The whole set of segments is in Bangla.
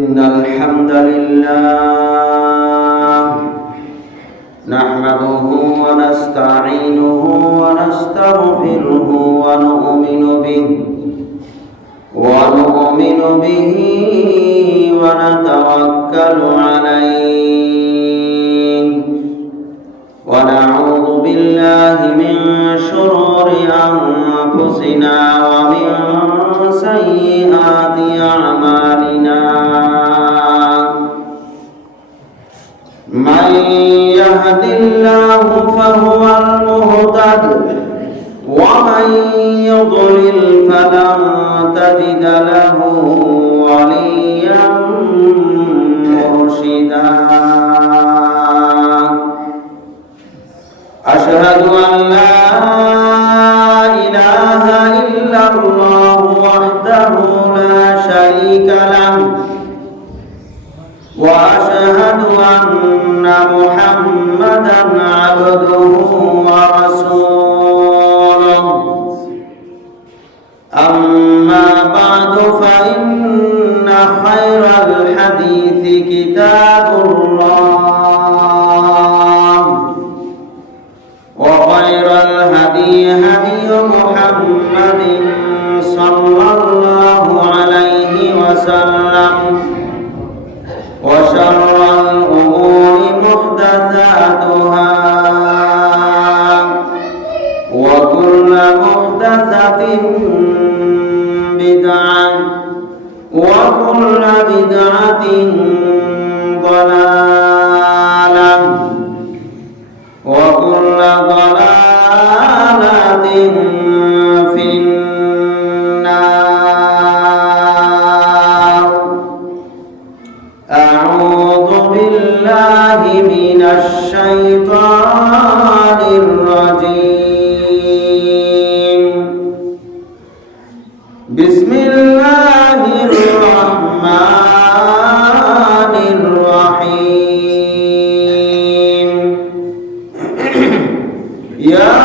إن الحمد لله نحمده ونستعينه ونستغفره ونؤمن به ونتوكل عليه ونعوذ بالله من شرور أنفسنا ومن سيئات أعمالنا من يهد الله فهو المهتد ومن يضلل فلن تجد له وليا مرشدا أشهد أن لا إله إلا الله وحده لا شريك له وأشهد أن محمدا عبده ورسوله أما بعد فإن خير الحديث كتاب الله وخير الهدي هدي محمد صلى الله عليه وسلم وشر الأمور محدثاتها وكل محدثة بدعة وكل بدعة ضلالة وكل ضلالة في النار. أعوذ بالله من الشيطان الرجيم. بسم الله الرحمن الرحيم. يا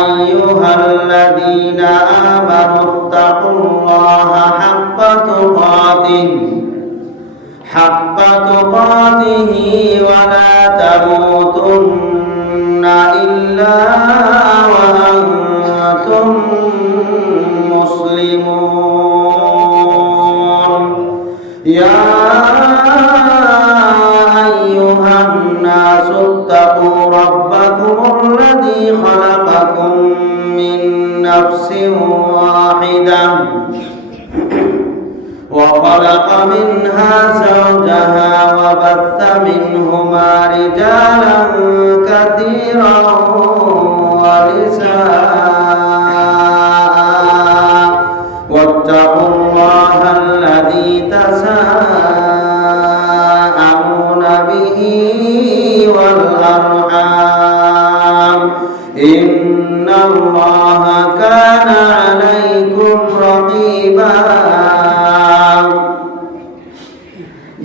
أيها الذين آمنوا اتقوا الله حق تقاته ولا تموتن إلا وأنتم مسلمون. يا أيها الناس اتقوا ربكم الذي خلقكم من نفس واحدة وخلق منها زوجها وبث منهما رجالا كثيرا ونساء واتقوا الله الذي تساءلون به والأرحام إن الله كان عليكم رقيبا.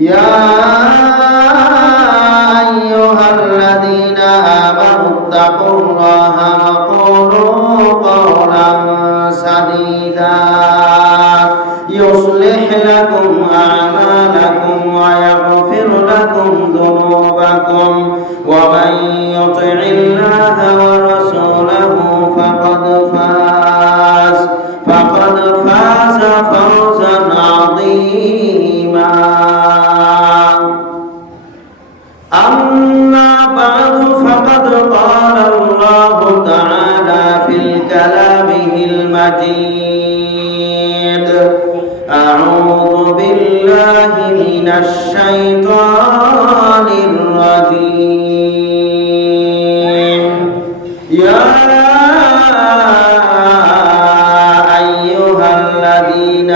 يا أيها الذين آمنوا اتقوا الله وقولوا قولا سديدا يصلح لكم أعمالكم ويغفر لكم ذنوبكم ومن يطع الله ورسوله فقد فاز فوزا عظيما. أما بعد فقد قال الله تعالى في كلامه المجيد. أعوذ بالله من الشيطان الرجيم. يا أيها الذين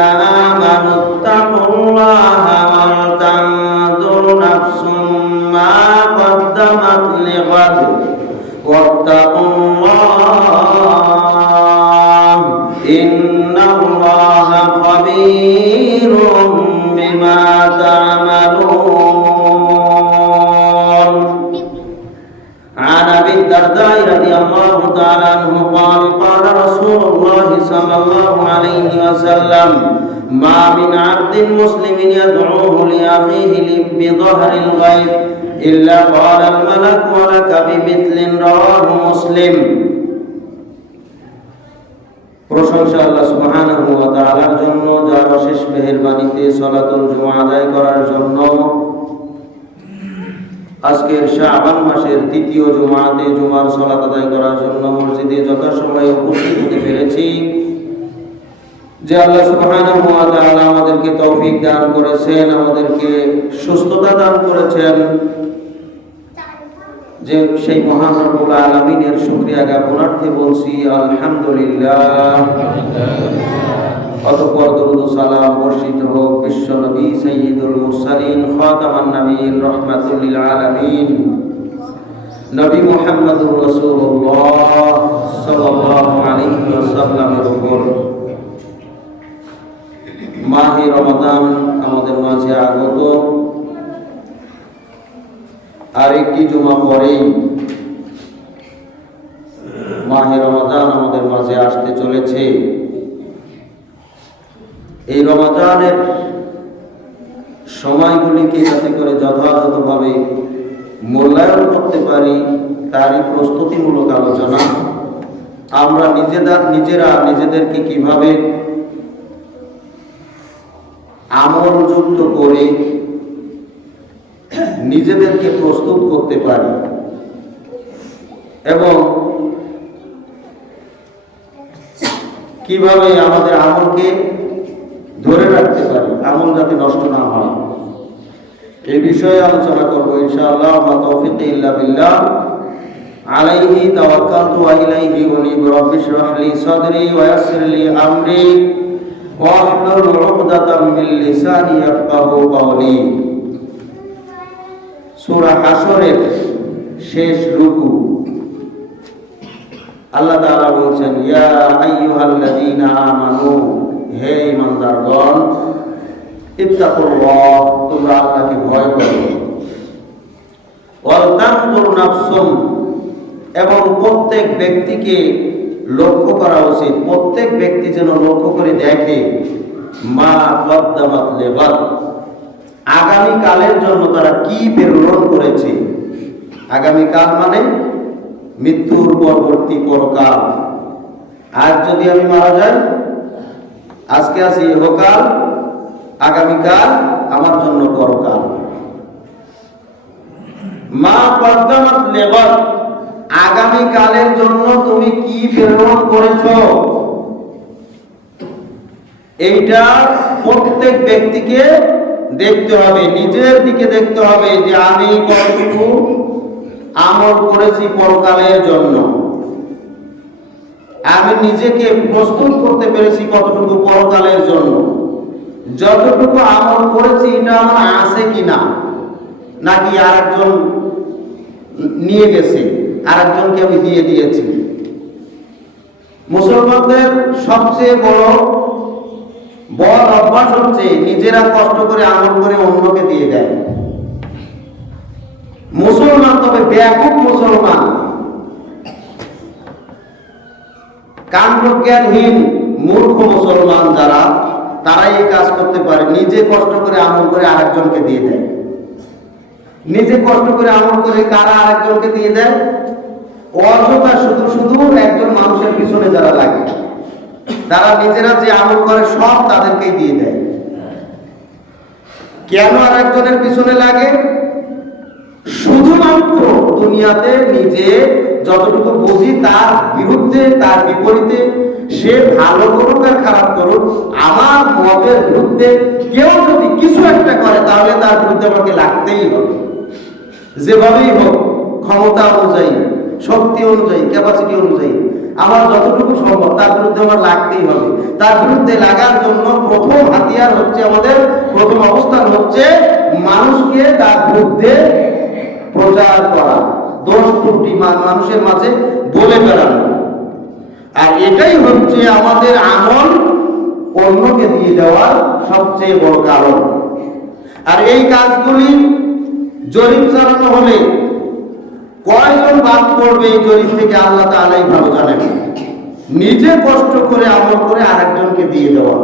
آمنوا اتقوا الله ولتنظر نفس ما قدمت لغد واتقوا الله إن الله خبير بما تعملون. عن أبي الدرداء رضي الله تعالى عنه قال قال رسول الله صلى الله عليه وسلم মা মিন আবদিন মুসলিমিন ইয়াদউহু লিআখিহি বিযহরিল গায়ব ইল্লা ক্বালাল মালাকু ওয়া লাকা বিমিথলিন রাওয়াহু মুসলিম। প্রশংসা আল্লাহ সুবহানাহু ওয়া তাআলার জন্য, যার অশেষ মেহেরবানিতে সালাতুল জুমআ আদায় করার জন্য আজকের শাবান মাসের তৃতীয় জুমাতে জুমার সালাত আদায় করার জন্য মসজিদে যথাসময়ে উপস্থিত হতে পেরেছি। যে আল্লাহ সুবহানাহু ওয়া তাআলা আমাদেরকে তৌফিক দান করেছেন, আমাদেরকে সুস্থতা দান করেছেন, যে সেই মহান রব্বুল আলামিনের শুকরিয়া জ্ঞাপনার্থে বলছি আলহামদুলিল্লাহ। অতঃপর দরুদ ও সালাম বর্ষিত হোক বিশ্ব নবী সাইয়্যিদুল মুরসালিন খাতামান নবীয়িন রাহমাতুল লিল আলামিন নবী মুহাম্মদুর রাসূলুল্লাহ সাল্লাল্লাহু আলাইহি ওয়াসাল্লামের উপর। মাহে রমাদান আমাদের মাঝে আগত, আর একটি জুমা পরেই মাহে রমাদান আমাদের মাঝে আসতে চলেছে। এই রমাদানের সময়গুলিকে যাতে করে যথাযথভাবে মূল্যায়ন করতে পারি তারই প্রস্তুতিমূলক আলোচনা। আমরা নিজেরা নিজেদেরকে কিভাবে আমলযুক্ত করে নিজেদেরকে প্রস্তুত করতে পারি এবং কিভাবে আমাদের আমলকে ধরে রাখতে পারি, আমল যাতে নষ্ট না হয়, এই বিষয়ে আলোচনা করব ইনশাআল্লাহ। মা তৌফিক ইল্লা বিল্লাহ, আলাইহি তাওয়াক্কালতু ওয়া ইলাইহি উনীব। রাব্বি ইশরাহ লি সাদরি ওয়া ইয়াসসির লি আমরি ওয়াহলুল উকদাতাম মিন লিসানি ইয়াফকাহু কওলি। সূরা হাশরের শেষ রুকু। আল্লাহ তাআলা বলছেন, ইয়া আইয়ুহাল্লাযীনা আমানু, হে ঈমানদারগণ, ইত্তাকুল্লাহ, তোমরা আল্লাহকে ভয় করো, ওয়াল তানজুর নাফসুম, এবং প্রত্যেক ব্যক্তিকে লক্ষ্য করা উচিত, প্রত্যেক ব্যক্তি যেন লক্ষ্য করে দেখে, মা কদ্দামাত লিগাদ, আগামী কালের জন্য তারা কি প্রেরণ করেছে। আগামী কাল মানে মৃত্যুর পরবর্তী পরকাল। আজ যদি আমি মারা যাই, আজকে আছি ইহকাল, আগামীকাল আমার জন্য পরকাল। মা কদ্দামাত লিগাদ, আগামী কালের জন্য তুমি কি প্রেরণ করেছো, এইটা প্রত্যেক ব্যক্তিকে দেখতে হবে, নিজের দিকে দেখতে হবে যে আমি কতটুকু আমল করেছি পরকালের জন্য, আমি নিজেকে প্রস্তুত করতে পেরেছি কতটুকু পরকালের জন্য, যতটুকু আমল করেছি এটা আমার আছে কিনা, নাকি আরেকজন নিয়ে গেছে, আরেকজনকে আমি দিয়ে দিয়েছি। মুসলমানদের সবচেয়ে বড় অভ্যাস হচ্ছে নিজেরা কষ্ট করে আমল করে অন্যকে দিয়ে দেয়। মুসলমান, তবে ব্যাপক মুসলমান, কাণ্ডজ্ঞানহীন মূর্খ মুসলমান যারা, তারাই এই কাজ করতে পারে, নিজে কষ্ট করে আমল করে আরেকজনকে দিয়ে দেয়। নিজে কষ্ট করে আমল করে কারা আরেকজনকে দিয়ে দেয়? অযথা শুধু একজন মানুষের পিছনে যারা লাগে, তারা নিজেরা যে আমল করে সব তাদেরকেই দিয়ে দেয়। কেন আরেকজনের পিছনে লাগে? শুধুমাত্র দুনিয়াতে নিজে যতটুকু বুঝি তার বিরুদ্ধে, তার বিপরীতে, সে ভালো করুক আর খারাপ করুক, আমার মতের বিরুদ্ধে কেউ যদি কিছু একটা করে তাহলে তার বিরুদ্ধে আমাকে লাগতেই হবে, যেভাবেই হোক, ক্ষমতা অনুযায়ী, শক্তি অনুযায়ী, ক্যাপাসিটি অনুযায়ী আমার যতটুকু সম্ভব তার বিরুদ্ধে আমার লাগতেই হবে। তার বিরুদ্ধে লাগার জন্য প্রথম হাতিয়ার হচ্ছে, আমাদের প্রথম অবস্থান হচ্ছে মানুষকে তার বিরুদ্ধে প্রচার করা, দোষ ত্রুটি মানুষের মাঝে বলে বেড়ানো। আর এটাই হচ্ছে আমাদের আমল অন্যকে দিয়ে দেওয়ার সবচেয়ে বড় কারণ। আর এই কাজগুলি জরিপ চালানো হলে কয়জন বাদ পড়বে এই জরিপ থেকে আল্লাহ তাআলাই ভালো জানেন। নিজে কষ্ট করে আমল করে আরেকজনকে দিয়ে দেওয়া,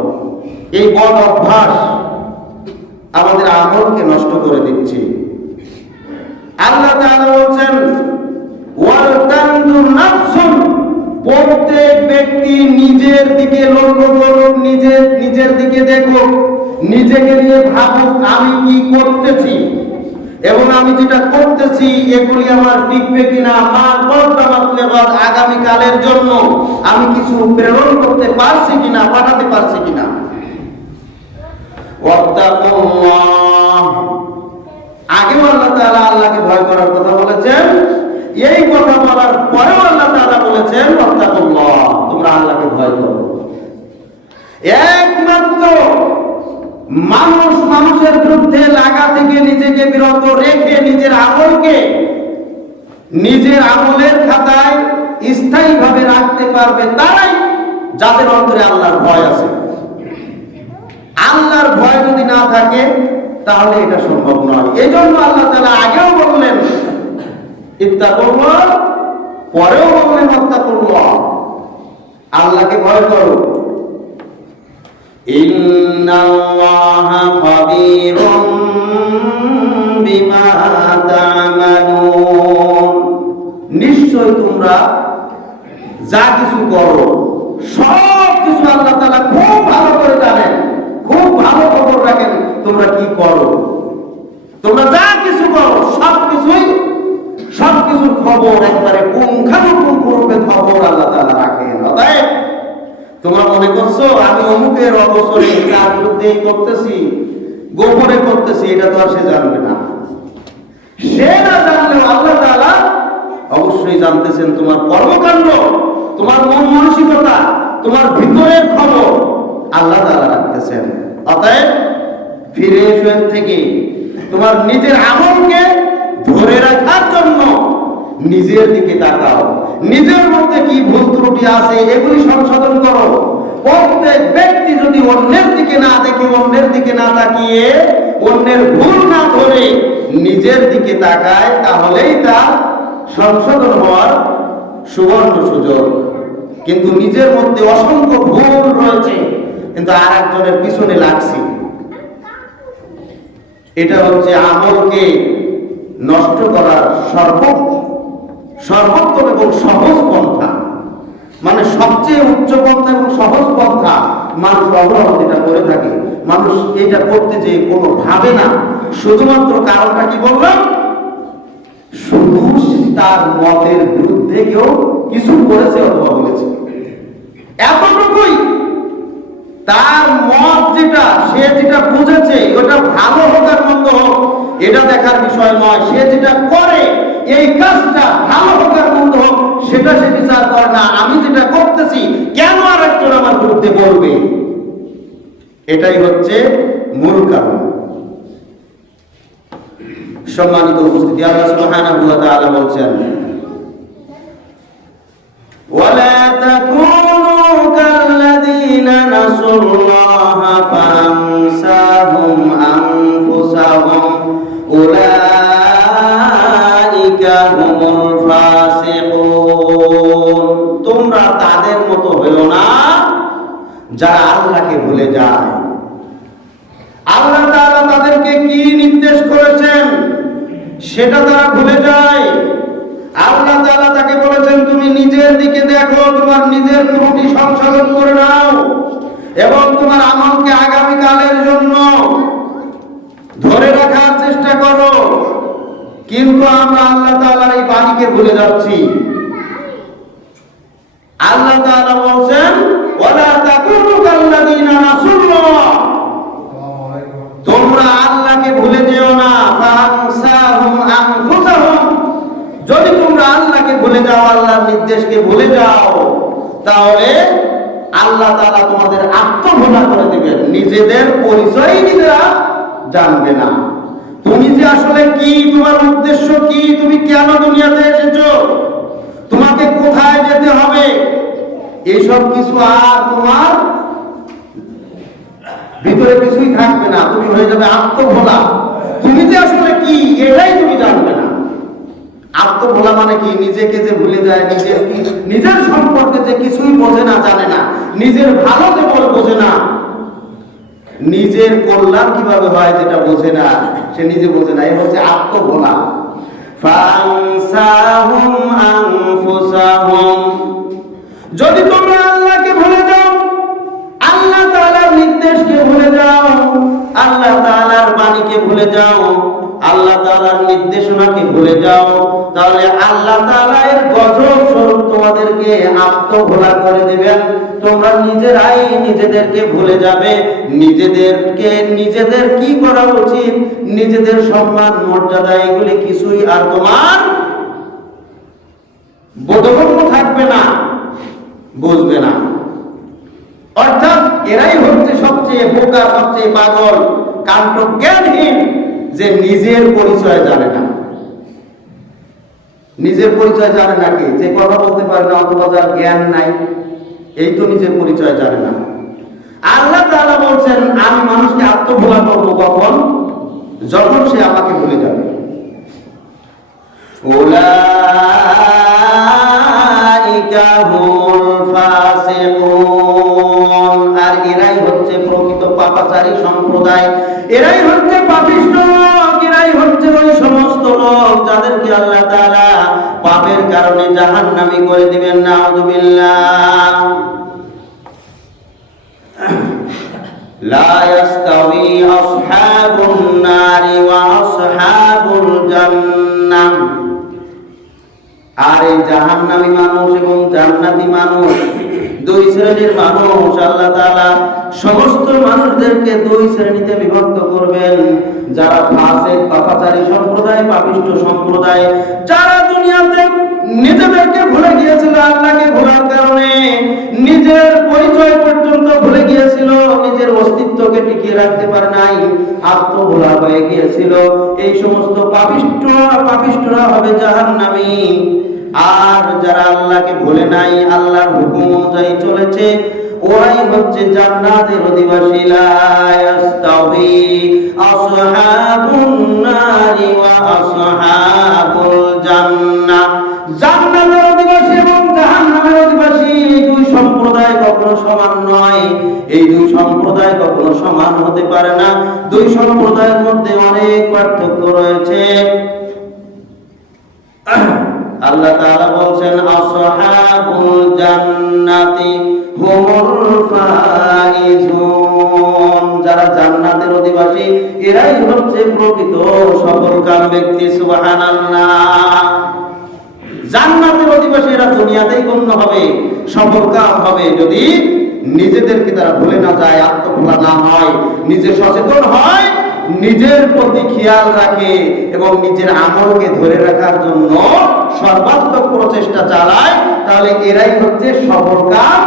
এই বদ অভ্যাস আমাদের আমলকে নষ্ট করে দিচ্ছে। আল্লাহ তাআলা বলছেন ওয়াল তানজুর নাফসুন, প্রত্যেক ব্যক্তি নিজের দিকে লক্ষ্য করুক, নিজের দিকে দেখুক, নিজেকে নিয়ে ভাবুক আমি কি করতেছি এবং আমি যেটা করতেছি এগুলি আমার টিকবে কিনা, আগামী কালের জন্য আমি কিছু প্রেরণ করতে পারছি কিনা, পাঠাতে পারছি কিনা। আগেও আল্লাহ তাআলা আল্লাহকে ভয় করার কথা বলেছেন, এই কথা বলার পরেও আল্লাহ তাআলা বলেছেন ওয়াত্তাকুল্লাহ, তোমরা আল্লাহকে ভয় করো। একমাত্র মানুষ মানুষের বিরুদ্ধে লাগা থেকে নিজেকে বিরত রেখে নিজের আমলের খাতায় স্থায়ীভাবে রাখতে পারবে তারাই যাদের অন্তরে আল্লাহর ভয় আছে। আল্লাহর ভয় যদি না থাকে তাহলে এটা সম্ভব নয়। এই জন্য আল্লাহ তাআলা আগেও বললেন ইত্তাকুল্লাহ, পরেও বললেন ওয়াত্তাকুল্লাহ, আল্লাহকে ভয় করো। ইন্নাল্লাহা খাবীরুম বিমা তা'মালুন, নিশ্চয় তোমরা যা কিছু করো সব কিছু আল্লাহ তাআলা খুব ভালো করে জানেন, খুব ভালো খবর রাখেন তোমরা কি করো। তোমরা যা কিছু করো সবকিছুর খবর একবারে পুঙ্খানুপুঙ্খ রূপে খবর আল্লাহ তাআলা রাখেন। অতএব তোমরা মনে করছো আমি অমুকের অবসরে কার বিরুদ্ধে করতেছি, গোপনে করতেছি, এটা তো আর সে জানবে না। সে না জানলেও আল্লাহ তাআলা অবশ্যই জানতেছেন তোমার কর্মকাণ্ড, তোমার মন মানসিকতা, তোমার ভিতরের খবর আল্লাহ তাআলা রাখতেছেন। অতএব ফিরে এসো এর থেকে, তোমার নিজের আমলকে ধরে রাখার জন্য নিজের দিকে তাকাও, নিজের মধ্যে কি ভুল ত্রুটি আছে এগুলি সংশোধন করো। প্রত্যেক ব্যক্তি যদি অন্যের দিকে না দেখে, অন্যের দিকে না তাকিয়ে, অন্যের ভুল না ধরে নিজের দিকে তাকায়, তাহলেই তার সংশোধন হওয়ার সুবর্ণ সুযোগ। কিন্তু নিজের মধ্যে অসংখ্য ভুল রয়েছে কিন্তু আর একজনের পিছনে লাগছি, এটা হচ্ছে আমলকে নষ্ট করার সর্বোত্তম এবং সহজ পন্থা, মানে সবচেয়ে উচ্চ পন্থা এবং সহজ পন্থা মানুষ অবলম্বন যেটা করে থাকে। মানুষ এটা করতে যে কোনো ভাবে না, শুধুমাত্র কারণটা কি বললাম, শুধু তার মতের বিরুদ্ধে কেউ কিছু করেছে অথবা বলেছে, এতটুকুই। তার মত যেটা, সে যেটা বুঝেছে ওটা ভালো হোক আর মন্দ হোক এটা দেখার বিষয় নয়। সে যেটা করে এই কাজটা ভালো হোক আর মন্দ হোক সেটা সে বিচার করে না, আমি যেটা করতেছি কেন আরেকজন আমার বিরুদ্ধে বলবে, এটাই হচ্ছে মূল কারণ। সম্মানিত উপস্থিতি, আল্লাহ সুবহানাহু ওয়া তাআলা বলছেন ওয়ালা তাকুনু কাল্লাযীনা নাসুল্লাহা ফাআনসাহুম আনফুসাহুম উলাইকা হুমুল ফাসিকুন, তোমরা তাদের মতো হইও না যারা আল্লাহকে ভুলে যায়। আল্লাহ তাআলা তাদেরকে কি নির্দেশ করেছেন সেটা তারা ভুলে যায়। আল্লাহ তাআলা তাকে বলেছেন তুমি নিজের দিকে দেখো, তোমার নিজের ত্রুটি সংশোধন করে নাও এবং তোমার আমলকে আগামী কালের জন্য ধরে রাখার চেষ্টা করো। কিন্তু আমরা আল্লাহ তাআলার এই বাণীকে ভুলে যাচ্ছি। আল্লাহ তাআলা বলেন ওয়ালা তাকুনু কাল্লাযীনা নাসুল্লাহ, তোমরা আল্লাহকে ভুলে যেও না। ফাআনসাহুম আনফুসাহুম, যদি তোমরা আল্লাহকে ভুলে যাও, আল্লাহর নির্দেশকে ভুলে যাও, তাহলে আল্লাহ তাআলা তোমাদের আত্মভোলা করে দিবেন, নিজেদের পরিচয় নিজেরা জানবে না। তুমি যে আসলে কি, তোমার উদ্দেশ্য কি, তুমি কেন দুনিয়াতে এসেছো, তোমাকে কোথায় যেতে হবে, এইসব কিছু আর তোমার ভিতরে কিছুই থাকবে না। তুমি হয়ে যাবে আত্মভোলা। তুমি যে আসলে কি এটাই তুমি জানবে না। আত্মভোলা মানে কি, নিজেকে যে ভুলে যায়, নিজের সম্পর্কে যে কিছুই বোঝে না, জানে না, নিজের ভালো যে বল বোঝে না, নিজের কল্যাণ কিভাবে হয় যেটা বোঝে না, সে নিজে বোঝে না, এই হচ্ছে আত্মভোলা। ফানসাহুম আনফুসাহুম, যদি তোমরা আল্লাহকে ভুলে যাও, আল্লাহ তাআলার নির্দেশকে ভুলে যাও, আল্লাহ তাআলার বাণীকে ভুলে যাও, আল্লাহ তাআলার নির্দেশনাকে ভুলে যাও, তাহলে আল্লাহ তাআলা এর গজব স্বরূপ তোমাদেরকে আত্মভোলা করে দিবেন। তোমরা নিজেরাই নিজেদেরকে ভুলে যাবে, নিজেদের কি করা উচিত, নিজেদের সম্মান মর্যাদা এগুলি কিছুই আর তোমার বোধগম্য থাকবে না, বুঝবে না। অর্থাৎ এরাই হচ্ছে সবচেয়ে বোকা, সবচেয়ে পাগল, কাণ্ড জ্ঞানহীন, যে নিজের পরিচয় জানে না। নিজের পরিচয় জানে না কে? যে কথা বলতে পারে না অথবা যার জ্ঞান নাই, এই তো নিজের পরিচয় জানে না। আল্লাহ তাআলা বলছেন আমি মানুষকে আত্মভোলা করব কখন? যখন সে আমাকে ভুলে যাবে। উলাইকা হুমুল ফাসিকুন, আর এরাই হচ্ছে প্রকৃত পাপাচারী সম্প্রদায়, এরাই হচ্ছে পাপিষ্ঠ লোক, এরাই হচ্ছে ওই সমস্ত লোক যাদেরকে আল্লাহ তাআলা পাপের কারণে জাহান্নামী করে দিবেন। নাউযুবিল্লাহ। লা ইয়াস্তাওয়ি আসহাবুন নারি ওয়া আসহাবুল জান্নাহ, আর এই জাহান্নামী মানুষ এবং জান্নাতি মানুষ দুই শ্রেণীর মানুষ। আল্লাহ তাআলা সমস্ত মানুষদেরকে দুই শ্রেণীতে বিভক্ত করবেন। যারা ফাসিক, পাপাচারী সম্প্রদায়, পাপিষ্ঠ সম্প্রদায়, যারা দুনিয়াতে নিজেদেরকে ভুলে গিয়েছিল, আল্লাহকে ভোলার কারণে নিজের পরিচয় পর্যন্ত ভুলে গিয়েছিল, নিজের অস্তিত্বকে টিকিয়ে রাখতে পারে নাই, আত্মভোলা হয়ে গিয়েছিল, এই সমস্ত পাপিষ্ঠরা হবে জাহান্নামী। আর যারা আল্লাহকে ভুলে নাই, আল্লাহর হুকুম অনুযায়ী চলেছে, ওরাই হচ্ছে জান্নাতের অধিবাসী। লা ইয়াস্তাওয়ি আসহাবুন নারি ওয়া আসহাবুল জান্নাহ, জান্নাতের অধিবাসী এবং জাহান্নামের অধিবাসী দুই সম্প্রদায় কখনো সমান নয়, এই দুই সম্প্রদায় কখনো সমান হতে পারে না, দুই সম্প্রদায়ের মধ্যে অনেক পার্থক্য রয়েছে। আল্লাহ তাআলা বলছেন আসহাবুল জান্নাতি হুমুল ফাইজুন, যারা জান্নাতের অধিবাসী এরাই হচ্ছে প্রকৃত সফলকাম ব্যক্তি। সুবহানাল্লাহ। জান্নাতের অধিবাসী এরা দুনিয়াতেই গণ্য হবে, সফলকাম হবে যদি নিজেদেরকে তারা ভুলে না যায়, আত্মভোলা না হয়, নিজে সচেতন হয়, নিজের প্রতি খেয়াল রাখে এবং নিজের আমলকে ধরে রাখার জন্য সর্বাত্মক প্রচেষ্টা চালায়, তাহলে এরাই হচ্ছে সফলকাম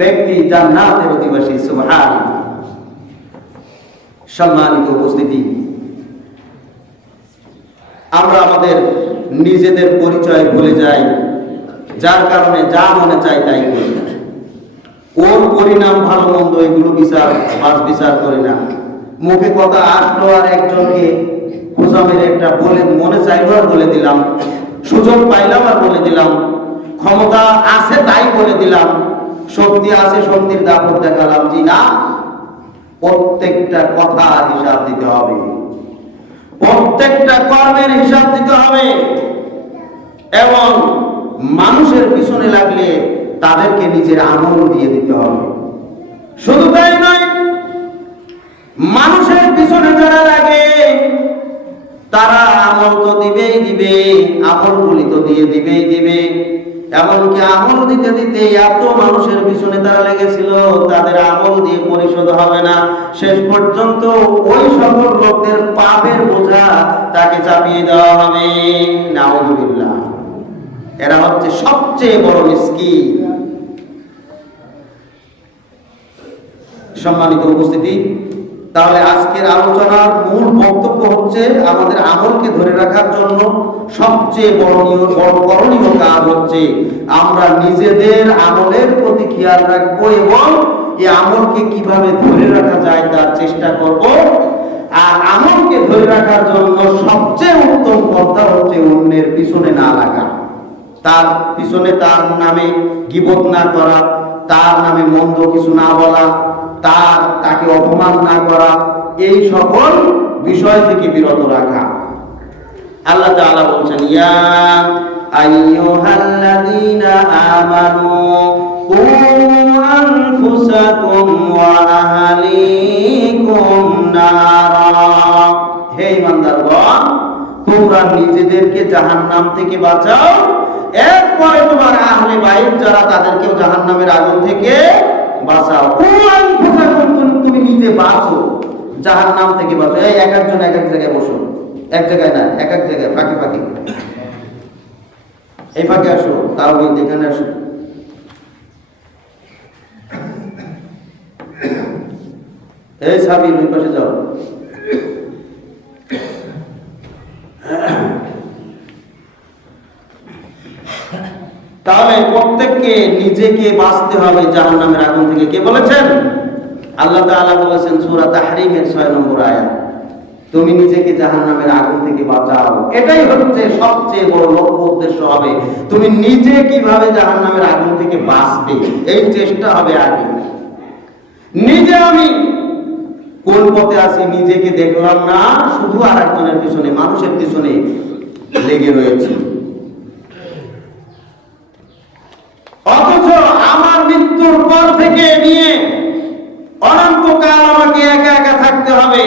ব্যক্তি, জান্নাতের অধিবাসী। সুবহানাল্লাহ। সম্মানিত উপস্থিতি, আমরা আমাদের নিজেদের পরিচয় ভুলে যাই, যার কারণে যা মনে চাই তাই করি, ওর পরিণাম ভালো মন্দ এগুলো বিচার করি না। মুখে কথা আসলো আর একজনকে খোঁজা মেরে একটা বলে মনে চাইলো আর বলে দিলাম, সুযোগ পাইলাম আর বলে দিলাম, ক্ষমতা আছে তাই বলে দিলাম, শক্তি আছে শক্তির দাপট দেখালাম। জি না, প্রত্যেকটা কথা হিসাব দিতে হবে, প্রত্যেকটা কর্মের হিসাব দিতে হবে, এবং মানুষের পিছনে লাগলে তাদেরকে নিজের আমল দিয়ে দিতে হবে। শুধু তাই নয়, মানুষের পিছনে যারা লাগে তারা আমল তো দিবে, আমলগুলি তো দিবে। এমনকি আমল দিতে দিতে এত মানুষের পিছনে তারা লেগেছিল, তাদের আমল দিয়ে পরিশোধ হবে না, শেষ পর্যন্ত ওই সকল লোকদের পাপের বোঝা তাকে চাপিয়ে দেওয়া হবে। নাউযুবিল্লাহ। এরা হচ্ছে সবচেয়ে বড় মিসকিন। সম্মানিত উপস্থিতি, তাহলে আজকের আলোচনার মূল বক্তব্য হচ্ছে আমাদের আমলকে ধরে রাখার জন্য সবচেয়ে বড় করণীয় কাজ হচ্ছে আমরা নিজেদের আমলের প্রতি খেয়াল রাখবো এবং এই আমলকে কিভাবে ধরে রাখা যায় তার চেষ্টা করব। আর আমলকে ধরে রাখার জন্য সবচেয়ে উত্তম পন্থা হচ্ছে অন্যের পিছনে না লাগা, তার পিছনে তার নামে গীবত না করা, তার নামে মন্দ কিছু না বলা, তাকে অপমান না করা, এই সকল বিষয় থেকে বিরত রাখা। আল্লাহ তাআলা বলছেন, ইয়া আইয়ুহাল্লাযীনা আমানু কু আনফুসাকুম ওয়া আহলিকুম নারা, হে ঈমানদারগণ, তোমরা নিজেদেরকে জাহান্নাম থেকে বাঁচাও, এরপরে তোমার আহলে বাইত যারা তাদেরকেও জাহান্নামের আগুন থেকে বাঁচাও। কু আনফুসাকুম, তুমি নিজে বাঁচো, জাহান্নাম থেকে বাঁচো। এই এক একজন এক এক জায়গায় বসো, এক জায়গায় না, এক এক জায়গায় ফাঁকে ফাঁকে, এই ফাঁকে আসো, তাও এখানে আসো। এই সাবির ওই পাশে যাও। তাহলে প্রত্যেককে নিজেকে বাঁচতে হবে জাহান্নামের আগুন থেকে। কে বলেছেন? আল্লাহ তাআলা বলেছেন সূরা তাহরীমের 6 নম্বর আয়াত, তুমি নিজেকে জাহান্নামের আগুন থেকে বাঁচাও। এটাই হচ্ছে সবচেয়ে বড় লক্ষ্য, উদ্দেশ্য হবে তুমি নিজে কিভাবে জাহান্নামের আগুন থেকে বাঁচবে, এই চেষ্টা হবে আগে। নিজে আমি কোন পথে আছি নিজেকে দেখলাম না, শুধু আরেকজনের পিছনে, মানুষের পিছনে লেগে রয়েছে। অথচ আমার মৃত্যুর পর থেকে নিয়ে অনন্তকাল আমাকে একা একা থাকতে হবে।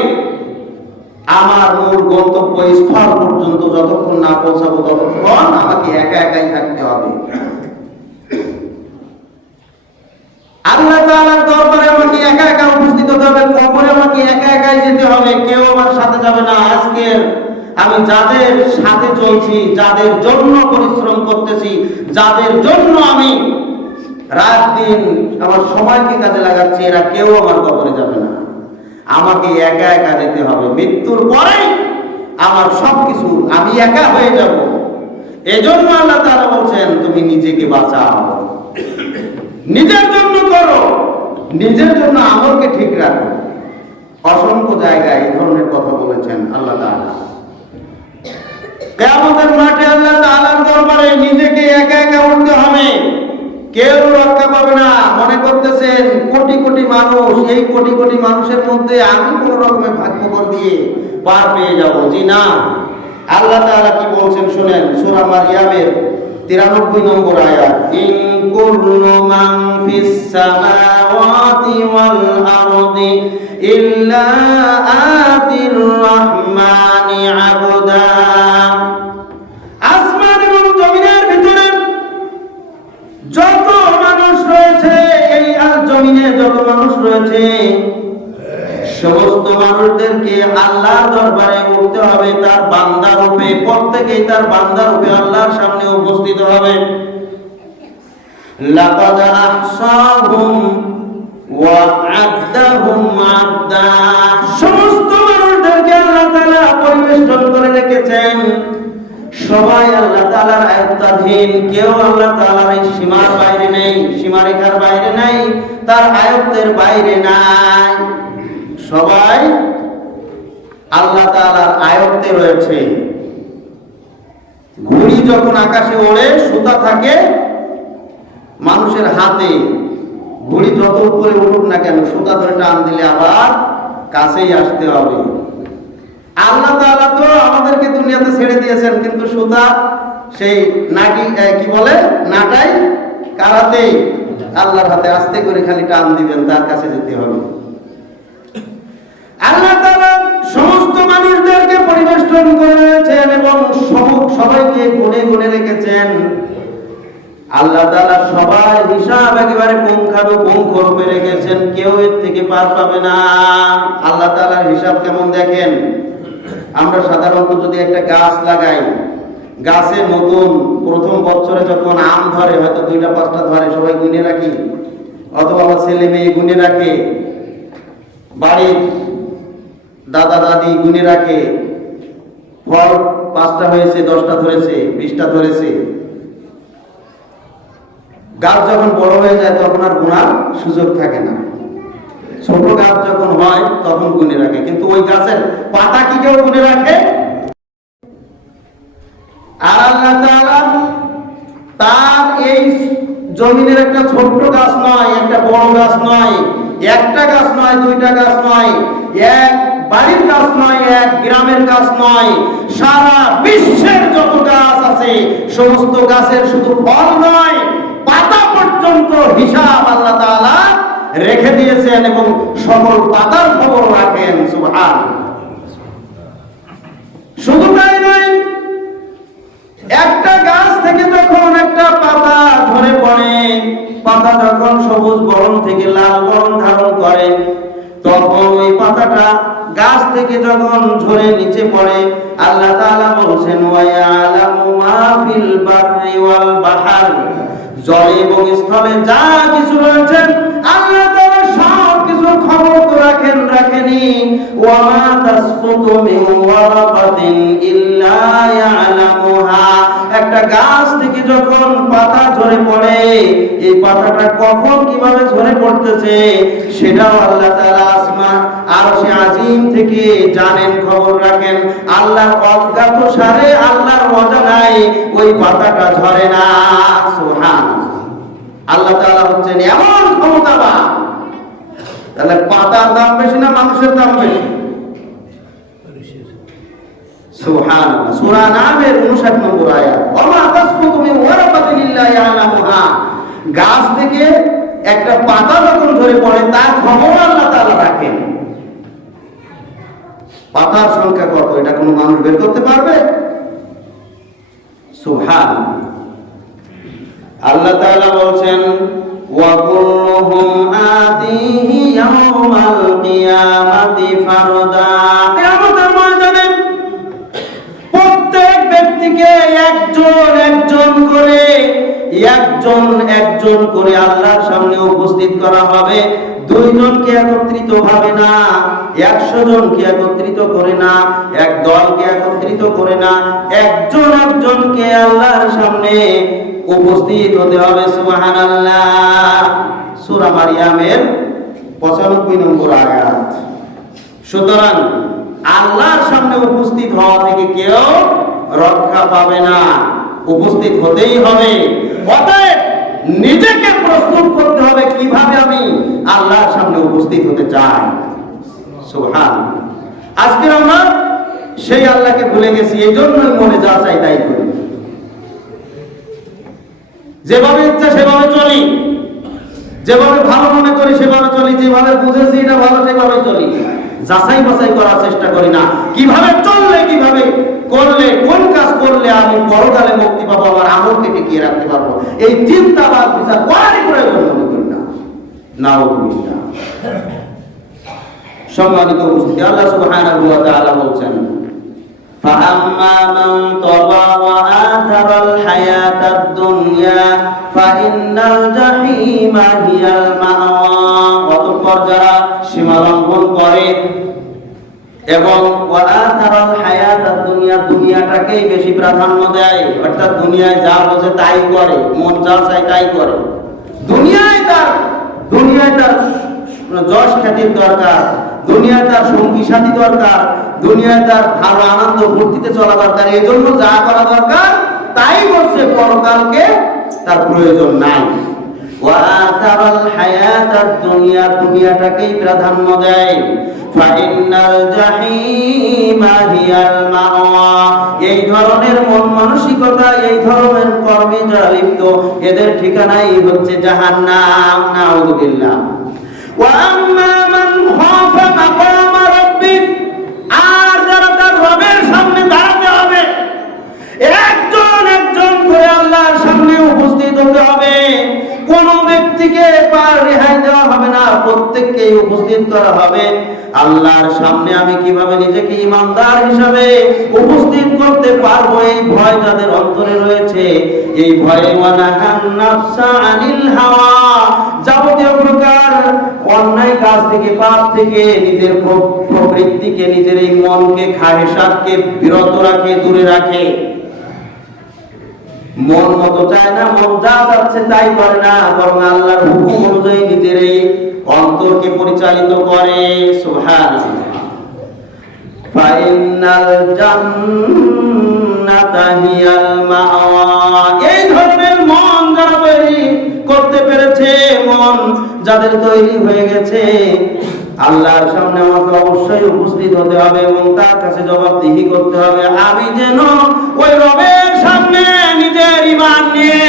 আমার মূল গন্তব্য স্থল পর্যন্ত যতক্ষণ না পৌঁছাবো ততক্ষণ আমাকে একা একাই থাকতে হবে। আল্লাহ তাআলার দরবারে আমাকে একা একা উপস্থিত হতে হবে, কবরে আমাকে একা একাই যেতে হবে, কেউ আমার সাথে যাবে না। আজকে আমি যাদের সাথে চলছি, যাদের জন্য পরিশ্রম করতেছি, যাদের জন্য আমি রাত দিন আমার সময়কে কাজে লাগাচ্ছি, এরা কেউ আমার কবরে যাবে না, আমাকে একা একা যেতে হবে। মৃত্যুর পরে আমার সবকিছু আমি একা হয়ে যাব। এজন্য আল্লাহ তাআলা বলছেন তুমি নিজেকে বাঁচাও, নিজের জন্য করো, নিজের জন্য আমলকে ঠিক রাখো। অসংখ্য জায়গায় এই ধরনের কথা বলেছেন আল্লাহ তাআলা। কিয়ামতের মাঠে আল্লাহ তাআলার দরবারে নিজেকে একা একা উঠতে হবে, কেউ রক্ষা পাবে না। মনে করতেছেন কোটি কোটি মানুষ, এই কোটি কোটি মানুষের মধ্যে আমি কোন রকমের ভাগ্যকর দিয়ে পার পেয়ে যাব, জি না। আল্লাহ তাআলা কি বলছেন শুনেন, সূরা মারইয়ামের 93 নম্বর আয়াত, ইন কুল্লু মান ফিস সামাওয়াতি ওয়াল আরদি ইল্লা আতির রাহমানি আবদা। আসমান এবং জমিনের ভিতরে যত মানুষ রয়েছে, এই জমিনে যত মানুষ রয়েছে, সমস্ত মানুষদেরকে আল্লাহর দরবারে উঠতে হবে তার বান্দা রূপে। প্রত্যেকেই তার বান্দা রূপে আল্লাহর সামনে উপস্থিত হবে। লাকাদ আহসাহুম ওয়া আদ্দাহুম আদ্দা, সমস্ত মানুষদেরকে আল্লাহ তাআলা পরিবেষ্টন করে রেখেছেন। সবাই আল্লাহ তাআলার আয়ত্তাধীন, কেউ আল্লাহ তাআলার এই সীমার বাইরে নেই, সীমারেখার বাইরে নাই, তার আয়ত্তের বাইরে নাই। সবাই আল্লাহ তাআলার আয়ত্তে রয়েছে। ঘুড়ি যখন আকাশে ওড়ে, সুতা থাকে মানুষের হাতে, ঘুড়ি যত উপরে উঠুক না কেন, সুতা ধরে টান দিলে আবার কাছেই আসতে হবে। আল্লাহ তাআলা তো আমাদেরকে দুনিয়াতে ছেড়ে দিয়েছেন, কিন্তু সুতা সেই নাটি কি বলে নাটাই কার হাতে? আল্লাহর হাতে। আস্তে করে খালি টান দিবেন, তার কাছে যেতে হবে। আল্লাহ তাআলা সমস্ত মানুষদেরকে পরিবেষ্টন করে রেখেছেন এবং সবাইকে গুণে গুণে রেখেছেন। আল্লাহ তাআলা সবার হিসাব একেবারে পুঙ্খানুপুঙ্খ রূপে রেখেছেন, কেউ এর থেকে পার পাবে না। আল্লাহ তাআলার হিসাব কেমন দেখেন, আমরা সাধারণত যদি একটা গাছ লাগাই, গাছে নতুন প্রথম বছরে যখন আম ধরে, হয়তো 2টা 5টা ধরে, সবাই গুনে রাখি, অথবা আমার ছেলে মেয়ে গুনে রাখে, বাড়ির দাদা দাদি গুনে রাখে, ফল 5টা হয়েছে, 10টা ধরেছে, 20টা ধরেছে। গাছ যখন বড় হয়ে যায় তখন আর গুনার সুযোগ থাকে না। ছোট গাছ যখন হয় তখন গুনে রাখে, কিন্তু ওই গাছের পাতা কি কেউ গুনে রাখে? আর আল্লাহ তাআলা তার এই জমিনের একটা ছোট্ট গাছ নয়, একটা বড় গাছ নয়, একটা গাছ নয়, দুইটা গাছ নয়, এক বাড়ির গাছ নয়, এক গ্রামের গাছ নয়, সারা বিশ্বের যত গাছ আছে সমস্ত গাছের শুধু ফল নয়, পাতা পর্যন্ত হিসাব আল্লাহ তাআলা রেখে দিয়েছেন এবং সকল পাতার খবর রাখেন। সুবহানাল্লাহ। শুধু তাই নয়, একটা গাছ থেকে যখন একটা পাতা ঝরে পড়ে, পাতা যখন সবুজ বরণ থেকে লাল বরণ ধারণ করে, তখন ওই পাতাটা গাছ থেকে যখন ঝরে নিচে পড়ে, আল্লাহ তাআলা বলছেন ওয়া ইয়ালামু মা ফিল বাররি ওয়াল বাহর, জলে এবং স্থলে যা কিছু রয়েছে আল্লাহ তাআলা সব কিছুর খবর তো রাখেনি। ওয়া মা তাসকুতু মিন ওয়ারাকাতিন ইল্লা ইয়ালামুহা, একটা গাছ থেকে যখন পাতা ঝরে পড়ে, এই পাতাটা কখন কিভাবে ঝরে পড়তেছে সেটাও আল্লাহ তাআলা আসমান আরশে আজিম থেকে জানেন, খবর রাখেন। আল্লাহর অজ্ঞাত সারে, আল্লাহর অজানায় ওই পাতাটা ঝরে না। সুবহানাল্লাহ। আল্লাহ তাআলা হচ্ছেন এমন ক্ষমতাবান। তাহলে পাতার দাম বেশি না মানুষের দাম বেশি? সুবহানাল্লাহ। সূরা নামের 59 নম্বর আয়াত, ওয়া মা তাসকুতু মিন ওয়ারাকাতিন ইল্লা ইয়ালামুহা, গাছ থেকে একটা পাতা যখন ঝরে পড়ে তার খবর আল্লাহ তাআলা রাখেন। পাতার সংখ্যা কত এটা কোনো মানুষ বের করতে পারবে? সুবহানাল্লাহ। আল্লাহ তাআলা বলছেন ওয়া কুল্লুহুম আতিহি ইয়াওমাল কিয়ামাতি ফারদা, কিয়ামতের ময়দানে প্রত্যেক ব্যক্তিকে একজন একজন করে আল্লাহর সামনে উপস্থিত করা হবে। দুইজনকে একত্রিত ভাবে না, 100 জনকে একত্রিত করে না, এক দলকে একত্রিত করে না, একজনকে আল্লাহর সামনে উপস্থিত হতে হবে। সুবহানাল্লাহ। সূরা মারিয়ামের 95 নম্বর আয়াত। সুতরাং আল্লাহর সামনে উপস্থিত হওয়া থেকে কেউ রক্ষা পাবে না, উপস্থিত হতেই হবে। অতএব নিজেকে প্রস্তুত করতে হবে কিভাবে আমি আল্লাহর সামনে উপস্থিত হতে চাই। সুবহানাল্লাহ। আজকে আমরা সেই আল্লাহকে ভুলে গেছি, এই জন্যই মনে যা চাই তাই করি, যেভাবে ইচ্ছা সেভাবে চলি, যেভাবে ভালো মনে করি সেভাবে চলি, যেভাবে বুঝেছি এটা ভালো সেভাবে চলি, যাচাই বাছাই করার চেষ্টা করি না কিভাবে চললে, কিভাবে করলে, কোন কাজ করলে আমি পরকালে মুক্তি পাবো, আমার আমলকে টিকিয়ে রাখতে পারবো, এই চিন্তা বা বিচার করারই প্রয়োজন মনে করি না। নাউযুবিল্লাহ। সম্মানিত উপস্থিতি, আল্লাহ সুবহানাহু ওয়া তাআলা বলছেন فَأَمَّا مَنْ طَغَى وَآثَرَ الْحَيَاةَ الدُّنْيَا فَإِنَّ الْجَحِيمَ هِيَ الْمَأْوَى, অতঃপর যারা সীমা লঙ্ঘন করে এবং ওয়াআথারাল হায়াতাদ দুনিয়া, দুনিয়াটাকেই বেশি প্রাধান্য দেয়, অর্থাৎ দুনিয়ায় যা বোঝে তাই করে, মন যা চায় তাই করে, দুনিয়ায় তার যশ খ্যাতির দরকার, দুনিয়ায় তার সঙ্গী সাথী দরকার, দুনিয়ায় তার ভালো আনন্দ ফুর্তিতে চলা দরকার, এই জন্য যা করা দরকার তাই করছে, পরকালকে তার প্রয়োজন নাই। ওয়াআথারাল হায়াতাদ দুনিয়া, দুনিয়াটাকেই প্রাধান্য দেয়। ফাইন্নাল জাহিমা হিয়াল মাওয়া, এই ধরনের মন মানসিকতা, এই ধরনের কর্মে যারা লিপ্ত, এদের ঠিকানাই হচ্ছে জাহান্নাম। নাউযুবিল্লাহ। ওয়া আম্মা মান খাফা মাকামা রাব্বি, আর যারা তার রবের সামনে দাঁড়াতে হবে, একজন করে আল্লাহর সামনে উপস্থিত হতে হবে, কোন ব্যক্তিকে পার রেহাই দেওয়া হবে না, প্রত্যেককে উপস্থিত করা হবে আল্লাহর সামনে। আমি কিভাবে নিজেকে ইমানদার হিসাবে উপস্থিত করতে পারবো, এই ভয় যাদের অন্তরে রয়েছে, এই ভয়ে ওয়ানাহান নাফসা আনিল হাওয়া, যাবতীয় প্রকার অন্যায় কাজ থেকে, পাপ থেকে নিজের প্রবৃত্তিকে, নিজের এই মনকে, খাহেসাতকে বিরত রাখে, দূরে রাখে। মন মতো চায় না, মন যা চাচ্ছে তাই করে না, বরং আল্লাহর হুকুম অনুযায়ী নিজের এই অন্তরকে পরিচালিত করে। সুবহানাল্লাহ। ফাইনাল জান্নাতা হিয়াল মাওয়া, এই ধরনের মন যারা তৈরি করতে পেরেছে, মন যাদের তৈরি হয়ে গেছে, আল্লাহর সামনে আমাকে অবশ্যই উপস্থিত হতে হবে এবং তার কাছে জবাবদিহি করতে হবে। আমি যেন ওই রবের সামনে নিজের ঈমান নিয়ে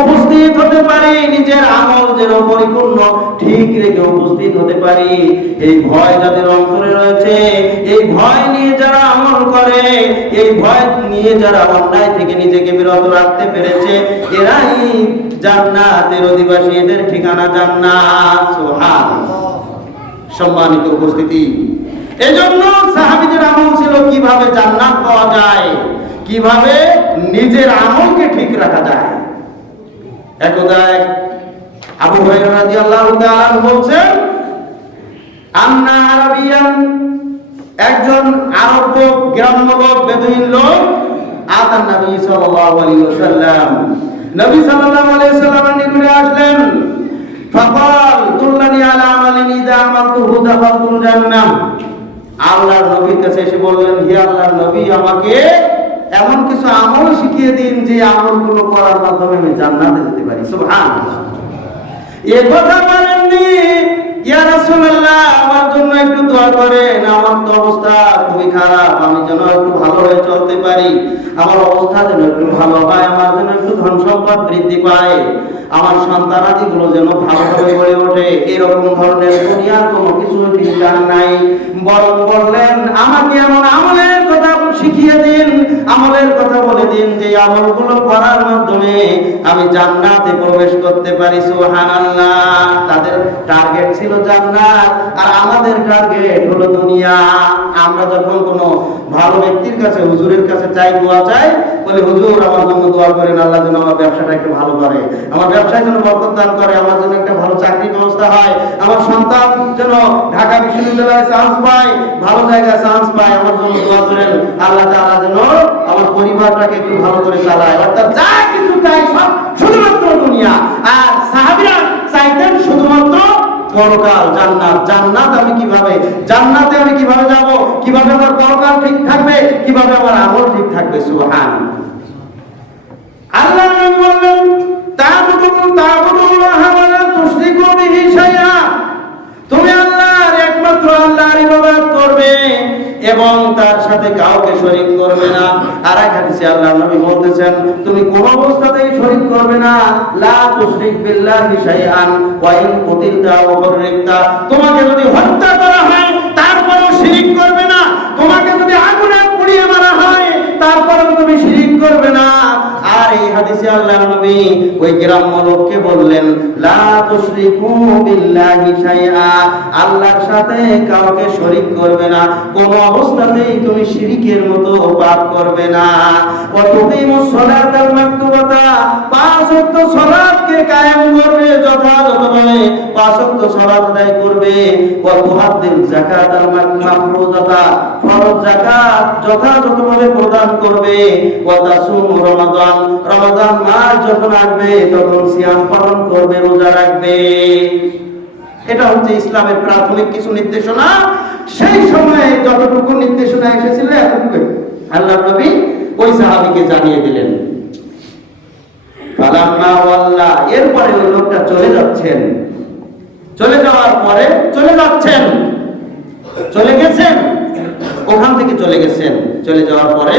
উপস্থিত হতে পারি, নিজের আমল যেন পরিপূর্ণ ঠিক রেখে উপস্থিত হতে পারি। এই ভয় যাদের অন্তরে রয়েছে, এই ভয় নিয়ে যারা আমল করে, এই ভয় নিয়ে যারা অন্যায় থেকে নিজেকে বিরত রাখতে পেরেছে, এরাই জান্নাতের অধিবাসী, এদের ঠিকানা জান্নাত। সুবহানাল্লাহ। সম্মানিত উপস্থিতি, এজন্য সাহাবীদের আমল ছিল কিভাবে জান্নাত পাওয়া যায়, কিভাবে নিজের আমলকে ঠিক রাখা যায়। একদা আবু হুরায়রা রাদিয়াল্লাহু তাআলা বলছেন, আন্না আরাবিয়ান, একজন আরব লোক, গ্রাম্য লোক, বেদুইন লোক, আতান নবী সাল্লাল্লাহু আলাইহি ওয়াসাল্লাম, নবী সাল্লাল্লাহু আলাইহি ওয়াসাল্লামের নিকটে আসলেন। ফাকাল দুল্লানি আলা আমালিন ইযা আমালতুহু দাখালতুল জান্নাহ। আল্লাহর নবীর কাছে এসে বললেন, হে আল্লাহর নবী, আমাকে এমন কিছু আমল শিখিয়ে দিন যে আমলগুলো করার মাধ্যমে আমি জান্নাতে যেতে পারি। সুবহানাল্লাহ। এই কথা বলেননি, ইয়া রাসূলুল্লাহ, আমার জন্য একটু দোয়া করেন, আমার তো অবস্থা খুবই খারাপ, আমি যেন একটু ভালো হয়ে চলতে পারি, আমার অবস্থা যেন একটু ভালো হয়, আমার যেন একটু ধন সম্পদ বৃদ্ধি পায়, আমার সন্তানাদি গুলো যেন ভালোভাবে গড়ে ওঠে, এরকম ধরনের দুনিয়ার কোনো কিছু তিনি জানেন নাই। বরং বললেন, আমাকে এমন আমলের কথা শিখিয়ে দিন, আমলের কথা বলে দিন যে আমলগুলো করার মাধ্যমে আমি জান্নাতে প্রবেশ করতে পারি। সুবহানাল্লাহ। তাদের টার্গেট ছিল জান্নাত, আর আমাদের টার্গেট হলো দুনিয়া। আমরা যখন কোনো ভালো ব্যক্তির কাছে, হুজুরের কাছে চাই, দোয়া চাই, বলে হুজুর আমার জন্য দোয়া করেন, আল্লাহ যেন আমার ব্যবসাটা একটু ভালো করে, আমার ব্যবসায় যেন বরকত দান করে, আমার জন্য একটা ভালো চাকরির ব্যবস্থা হয়, আমার সন্তান যেন ঢাকা বিশ্ববিদ্যালয়ে চান্স পায়, ভালো জায়গায় চান্স পায়, আমার জন্য দোয়া করেন, আল্লাহ তাআলা যেন আমার পরিবারটাকে একটু ভালো করে চালায়। অর্থাৎ যা কিছু চাই সব শুধুমাত্র দুনিয়া। আর সাহাবীরা চাইতেন শুধুমাত্র পরকাল, জান্নাত। জান্নাত আমি কিভাবে, জান্নাতে আমি কিভাবে যাব, কিভাবে আমার পরকাল ঠিক থাকবে, কিভাবে আমার আমল ঠিক থাকবে। সুবহানাল্লাহ। আল্লাহ নবী বললেন, তা'বুদুল্লাহ ওয়া লা তুশরিকু বিহি শাইআ, তুমি আল্লাহর একমাত্র আল্লাহর ইবাদত করবে এবং তার সাথে কাউকে শরীক করবে না। আর এক হাদিসে আল্লাহর নবী বলতেছেন, তুমি কোন অবস্থাতেই শরীক করবে না। লা তুশরিক বিল্লাহি শাইআন ওয়া ইন কুতিলতা ওয়া হুররিকতা, তোমাকে যদি হত্যা করা হয় তারপরেও শিরক করবে না, তোমাকে যদি আগুনে পুড়িয়ে মারা হয় তারপরেও তুমি শিরক করবে না। আর এই হাদিসে আল্লাহর নবী ওই গ্রাম্য লোককে বললেন, লা তুশরিকু বিল্লাহি শাইআ, আল্লাহর সাথে কাউকে শরীক করবে না, কোন অবস্থাতেই তুমি শিরকের মতো পাপ করবে না। ওয়া তুকিমুস সালাতাল মাকতুবাতা, পাঁচ ওয়াক্ত সালাতকে কায়েম করবে, যথাযথভাবে পাঁচ ওয়াক্ত সালাত আদায় করবে। ওয়া তুআদ্দিল যাকাতাল মাফরুদাতা, ফরজ যাকাত যথাযথভাবে প্রদান করবে। ওয়া তাসুম রমাদান, রমাদান মাস যখন আসবে তখন সিয়াম পালন করবে, রোজা রাখবে। এটা হচ্ছে ইসলামের প্রাথমিক কিছু নির্দেশনা। সেই সময়ে যতটুকু নির্দেশনা এসেছিল এতটুকু আল্লাহর নবী ওই সাহাবীকে জানিয়ে দিলেন। ফালাম্মা ওয়াল্লা, এরপরে ওই লোকটা চলে যাচ্ছেন, চলে যাওয়ার পরে চলে যাচ্ছেন, চলে গেছেন, ওখান থেকে চলে গেছেন, চলে যাওয়ার পরে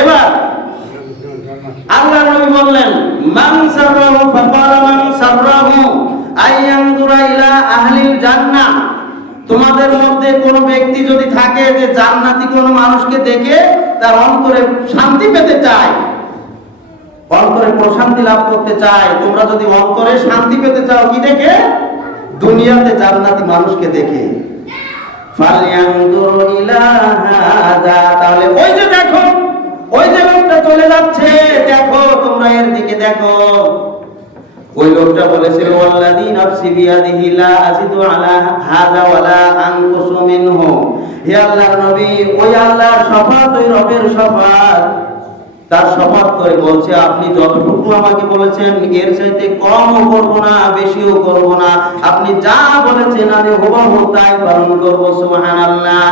এবার আল্লাহর নবী বললেন, মান সাররাহু ফাকালা মান সাররাহু আইয়ানজুরা ইলা আহলিল জান্নাহ, তোমাদের মধ্যে কোন ব্যক্তি যদি থাকে যে জান্নাতি কোন মানুষকে দেখে তার অন্তরে শান্তি পেতে চায়, অন্তরে প্রশান্তি লাভ করতে চায়, তোমরা যদি অন্তরে শান্তি পেতে চাও কি দেখে? দুনিয়াতে জান্নাতি মানুষকে দেখে। ফালয়ানজুর ইলা হাদা, তাহলে ওই যে দেখো, ওই যে লোকটা চলে যাচ্ছে, দেখো তোমরা এর দিকে দেখো। ওই লোকটা বলেছিল, ওয়াল্লাযী নাফসি বিয়াদিহি লা আজিদু আলা হাযা ওয়ালা আনকুসু মিনহু, হে আল্লাহর নবী, ওই আল্লাহর শফাত, ওই রবের শফাত তার শপথ করে বলছে, আপনি যতটুকু আমাকে বলেছেন এর চাইতে কমও করব না, বেশিও করব না। আপনি যা বলেছেন আমি হুবহু তাই পালন করব। সুবহানাল্লাহ।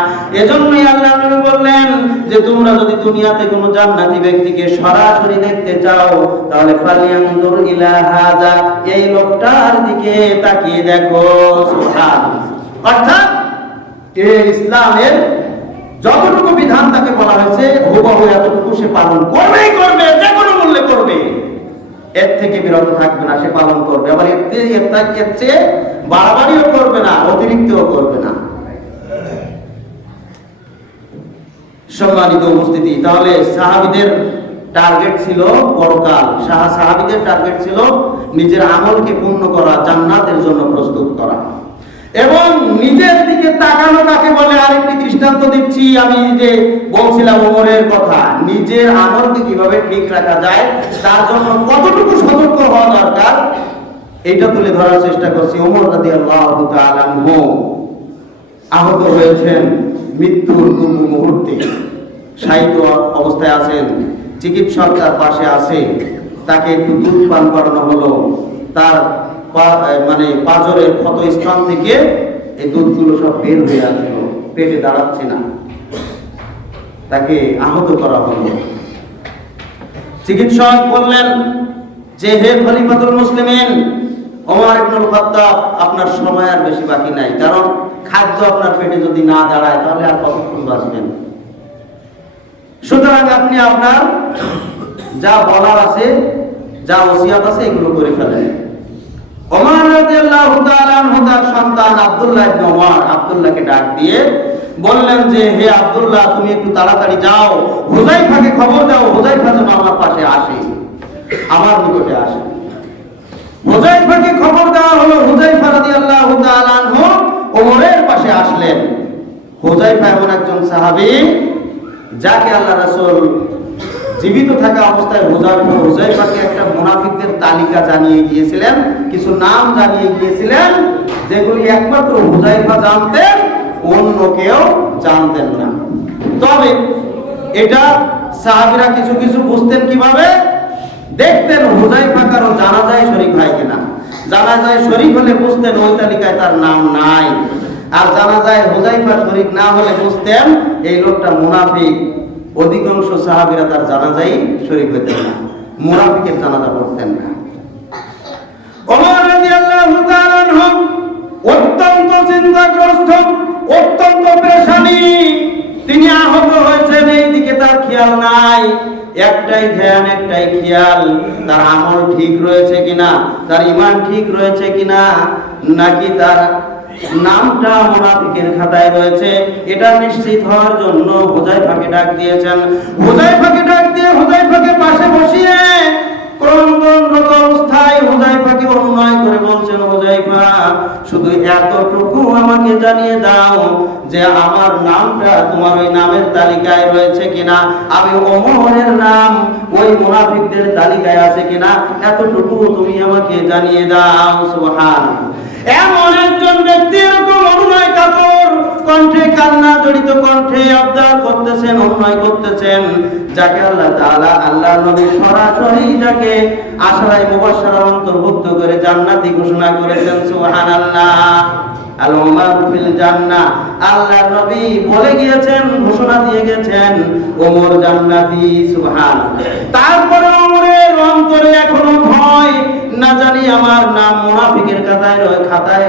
এজন্যই আল্লাহ নবী বললেন যে তোমরা যদি দুনিয়াতে কোনো জান্নাতি ব্যক্তিকে সরাসরি দেখতে চাও তাহলে ফালিয়ানজুর ইলা হাযা, এই লোকটার দিকে তাকিয়ে দেখো। সুবহানাল্লাহ। অর্থাৎ এই ইসলামের যতটুকু বিধান তাকে বলা হয়েছে হুবহু এতটুকু সে পালন করবেই করবে, যে কোনো মূল্যে করবে, এর থেকে বিরত থাকবে না, সে পালন করবে। আবার এর চেয়ে বাড়াবাড়িও করবে না, অতিরিক্তও করবে না। সম্মানিত উপস্থিতি, তাহলে সাহাবীদের টার্গেট ছিল পরকাল, সাহাবীদের টার্গেট ছিল নিজের আমলকে পূর্ণ করা, জান্নাতের জন্য প্রস্তুত করা। এবং নিজের দিকে তাকানো কাকে বলে আরেকটি দৃষ্টান্ত দিচ্ছি। আমি যে বলছিলাম ওমরের কথা, নিজের আমলকে কিভাবে ঠিক রাখা যায়, তার জন্য কতটুকু সতর্ক হওয়া দরকার, এটা তুলে ধরার চেষ্টা করছি। ওমর রাদিয়াল্লাহু তাআলা আনহু আহত হয়েছেন মৃত্যুর পূর্ব মুহূর্তে, শায়িত অবস্থায় আছেন, চিকিৎসক তার পাশে আছে, তাকে একটু দুধ পান করানো হলো। তার পাঁজরের ক্ষত স্থান থেকে এই দুধগুলো সব বের হয়ে আসলো, পেটে দাঁড়াচ্ছে না, তাকে আহত করা হলো। চিকিৎসক বললেন যে হে খলিফাতুল মুসলিমিন ওমর ইবনুল খাত্তাব, আপনার সময় আর বেশি বাকি নাই, কারণ খাদ্য আপনার পেটে যদি না দাঁড়ায় তাহলে আর কতক্ষণ বাঁচবেন। সুতরাং আপনি আপনার যা বলার আছে, যা ওসিয়াত আছে এগুলো করে ফেলেন। ওমর রাদিয়াল্লাহু তাআলা আনহু তার সন্তান আব্দুল্লাহ ইবনে ওমর, আব্দুল্লাহকে ডাক দিয়ে বললেন যে হে আব্দুল্লাহ, তুমি একটু তাড়াতাড়ি যাও, হুযায়ফাকে খবর দাও, হুযায়ফা যেন আমার পাশে আসে, আমার নিকটে আসে। হুযায়ফাকে খবর দেওয়া হলো। হুযায়ফা রাদিয়াল্লাহু তাআলা আনহু ওমরের পাশে আসলেন। হুযায়ফা এমন একজন সাহাবী যাকে আল্লাহ রাসূল জীবিত থাকা অবস্থায় হুযায়ফাকে একটা মুনাফিকদের তালিকা জানিয়ে গিয়েছিলেন, কিছু নাম জানিয়ে গিয়েছিলেন যেগুলি একমাত্র হুযায়ফা জানতেন, অন্য কেউ জানতেন না। তবে এটা সাহাবীরা কিছু কিছু বুঝতেন কিভাবে, দেখতেন হুযায়ফা কারো জানাজায় শরীক হয় কিনা। জানাজায় শরীক হলে বুঝতেন ওই তালিকায় তার নাম নাই, আর জানাজায় হুযায়ফা শরীক না হলে বুঝতেন এই লোকটা মুনাফিক। অধিকাংশ সাহাবীরা তার জানাজায় শরীক হতেন না, মুনাফিকের জানাজা পড়তেন না। ওমর রাদিয়াল্লাহু তাআলা আনহু অত্যন্ত চিন্তাগ্রস্ত, অত্যন্ত পেরেশানি, তিনি আহত হয়েছেন, এই দিকে তার খেয়াল নাই। একটাই ধ্যান, একটাই খেয়াল, তার আমল ঠিক রয়েছে কিনা, তার ঈমান ঠিক রয়েছে কিনা, নাকি তার নামটা মুনাফিকের খাতায় রয়েছে, এটা নিশ্চিত হওয়ার জন্য হুযায়ফাকে ডাক দিয়েছেন। হুযায়ফাকে ডাক দিয়ে হুযায়ফাকে পাশে বসিয়ে ক্রন্দনরত অবস্থায় হুযায়ফাকে অনুনয় করে বলছেন, হুযায়ফা, শুধু এতটুকু আমাকে জানিয়ে দাও যে আমার নামটা তোমার ওই নামের তালিকায় রয়েছে কিনা, আমি ওমরের নাম ওই মুনাফিকদের তালিকায় আছে কিনা, এতটুকু তুমি আমাকে জানিয়ে দাও। সুবহানাল্লাহ। এমন একজন ব্যক্তি এরকম অনুনয় কাতর কণ্ঠে, কান্না জড়িত কণ্ঠে আবদার করতেছেন, অনুনয় করতেছেন, যাকে আল্লাহ তাআলা, আল্লাহ নবী সরাসরি যাকে আশরায়ে মুবাশশারা অন্তর্ভুক্ত করে জান্নাতি ঘোষণা করেছেন। সুবহানাল্লাহ। আল উমারু ফিল জান্নাহ, আল্লাহ নবী বলে গিয়েছেন, ঘোষণা দিয়ে গেছেন ওমর জান্নাতি। সুবহানাল্লাহ। তারপরে ওমরের অন্তরে এখনো ভয়, না জানি আমার নাম মুনাফিকের খাতায়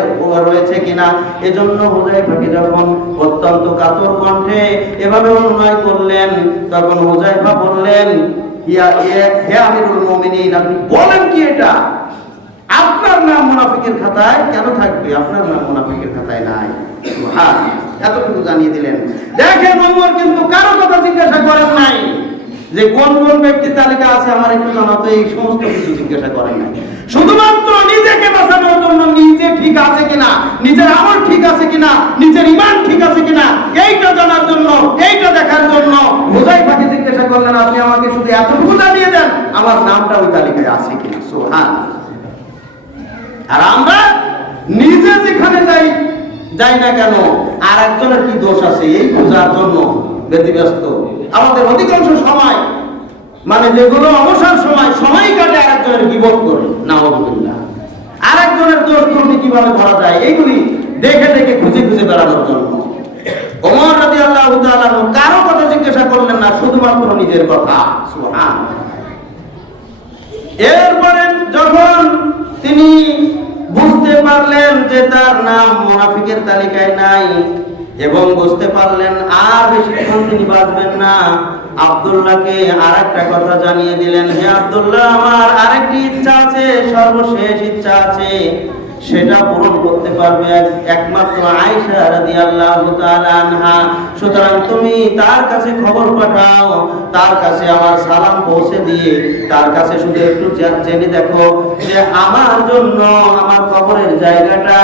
রয়েছে কিনা। এজন্য হুযায়ফাকে যখন অত্যন্ত কাতর কণ্ঠে এভাবে অনুনয় করলেন, তখন হুযায়ফা বললেন, হে আমিরুল মুমিনিন, আপনি বলেন কি এটা? আপনার নাম মুনাফিকের খাতায় কেন থাকবে? আপনার নাম মুনাফিকের খাতায় নাই। সুবহানাল্লাহ। এতটুকু জানিয়ে দিলেন। দেখেন, ওমর কিন্তু কারো কথা জিজ্ঞাসা করেন নাই যে কোন কোন ব্যক্তির তালিকা আছে আমার একটু জানাতো, এই সমস্ত কিছু জিজ্ঞাসা করেন নাই। শুধুমাত্র নিজেকে বাঁচানোর জন্য, নিজে ঠিক আছে কিনা, নিজের আমল ঠিক আছে কিনা, নিজের ঈমান ঠিক আছে কিনা, এইটা জানার জন্য, এইটা দেখার জন্য হুযায়ফাকে জিজ্ঞাসা করলেন, আপনি আমাকে শুধু এতটুকু জানিয়ে দেন আমার নামটা ওই তালিকায় আছে কিনা। সুবহানাল্লাহ। আর আমরা নিজে যেখানে যাই না কেন, আর একজনের কি দোষ আছে এই খোঁজার জন্য ব্যতিব্যস্ত। আমাদের অধিকাংশ সময় মানে যেগুলো অবসর সময় কাটে আরেকজনের গীবত করে, নাউযুবিল্লাহ, আরেকজনের দোষ ত্রুটি কিভাবে ধরা যায় এগুলি দেখে দেখে খুঁজে খুঁজে বেড়ানোর জন্য ওমর রাদিয়াল্লাহু তাআলা কারো কথা জিজ্ঞাসা করলেন না, শুধুমাত্র নিজের কথা। সুবহানাল্লাহ। এরপরে যখন তিনি বুঝতে পারলেন যে তার নাম মুনাফিকের তালিকায় নাই এবং বুঝতে পারলেন আর বেশিক্ষণ তিনি বাঁচবেন না, আব্দুল্লাহকে আরেকটা কথা জানিয়ে দিলেন, হে আব্দুল্লাহ, আমার আরেকটি ইচ্ছা আছে, সর্বশেষ ইচ্ছা আছে, সেটা পূরণ করতে পারবে একমাত্র আয়েশা রাদিয়াল্লাহু তাআলা আনহা। সুতরাং তুমি তার কাছে খবর পাঠাও, তার কাছে আমার সালাম পৌঁছে দিয়ে তার কাছে শুধু একটু জেনে দেখো যে আমার জন্য আমার কবরের জায়গাটা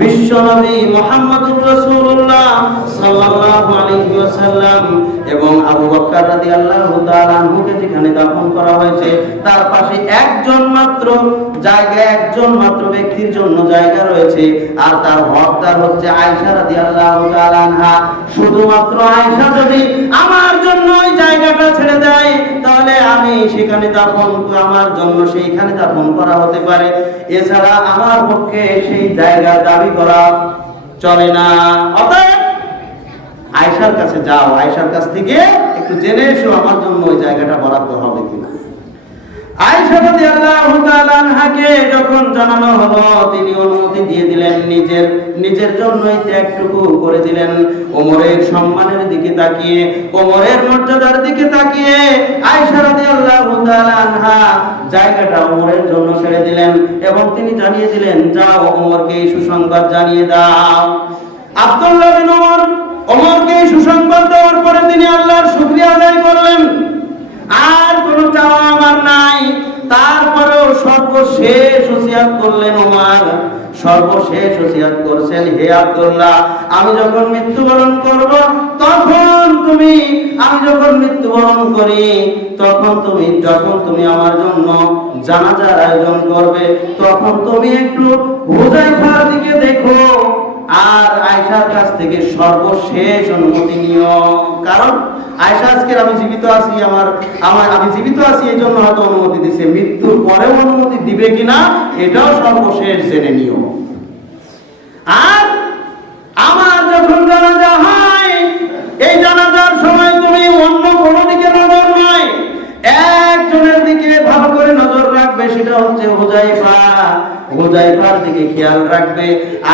বিশ্বনবী মুহাম্মদুর রাসূলুল্লাহ সাল্লাল্লাহু আলাইহি ওয়াসাল্লাম এবং আবু বকর রাদিয়াল্লাহু তাআলা আনহুকে যেখানে দাফন করা হয়েছে তার পাশে একজন মাত্র ব্যক্তির জন্য জায়গা রয়েছে, আর তার হকদার হচ্ছে আয়েশা রাদিয়াল্লাহু তাআলা আনহা। শুধুমাত্র আয়েশা যদি আমার জন্য ওই জায়গাটা ছেড়ে দেয় তাহলে আমি সেখানে আমার জন্য সেইখানে দাফন করা হতে পারে, এছাড়া আমার পক্ষে সেই জায়গা দাবি করা চলে না। অতএব আয়েশার কাছে যাও, আয়েশার কাছ থেকে একটু জেনে এসো আমার জন্য ওই জায়গাটা বরাদ্দ হবে কিনা। আয়েশা রাদিয়াল্লাহু তাআলা আনহাকে যখন জানানো হলো, তিনি অনুমতি দিয়ে দিলেন, নিজের জন্যই ত্যাগটুকু করে দিলেন। ওমরের সম্মানের দিকে তাকিয়ে, ওমরের মর্যাদার দিকে তাকিয়ে আয়েশা রাদিয়াল্লাহু তাআলা আনহা জায়গাটা ওমরের জন্য ছেড়ে দিলেন এবং তিনি জানিয়ে দিলেন, যাও ওমরকে এই সুসংবাদ জানিয়ে দাও। আব্দুল্লাহ বিন ওমরকে এই সুসংবাদ দেওয়ার পরে তিনি আল্লাহর শুকরিয়া আদায় করলেন, আর কোন চাওয়া আমার নাই। তারপরেও সর্বশেষ ওসিয়ত করলেন ওমর, সর্বশেষ ওসিয়ত করছেন, হে আব্দুল্লাহ, আমি যখন মৃত্যুবরণ করব আমি যখন মৃত্যুবরণ করি যখন তুমি আমার জন্য জানাজার আয়োজন করবে তখন তুমি একটু হুযায়ফার দিকে দেখো আর আয়েশার কাছ থেকে সর্বশেষ অনুমতি নিও। কারণ আয়েশা আজকের আমি জীবিত আছি এই জন্য হয়তো অনুমতি দিছে, মৃত্যুর পরেও অনুমতি দিবে কিনা এটাও সর্বশেষ জেনে নিও। আর আমার যখন জানাজা হয় এই জানাজার সময় তুমি অন্য কোনো দিকে নজর নয়, একজনের দিকে ভালো করে নজর রাখবে, সেটা হচ্ছে হুযায়ফার দিকে খেয়াল রাখবে।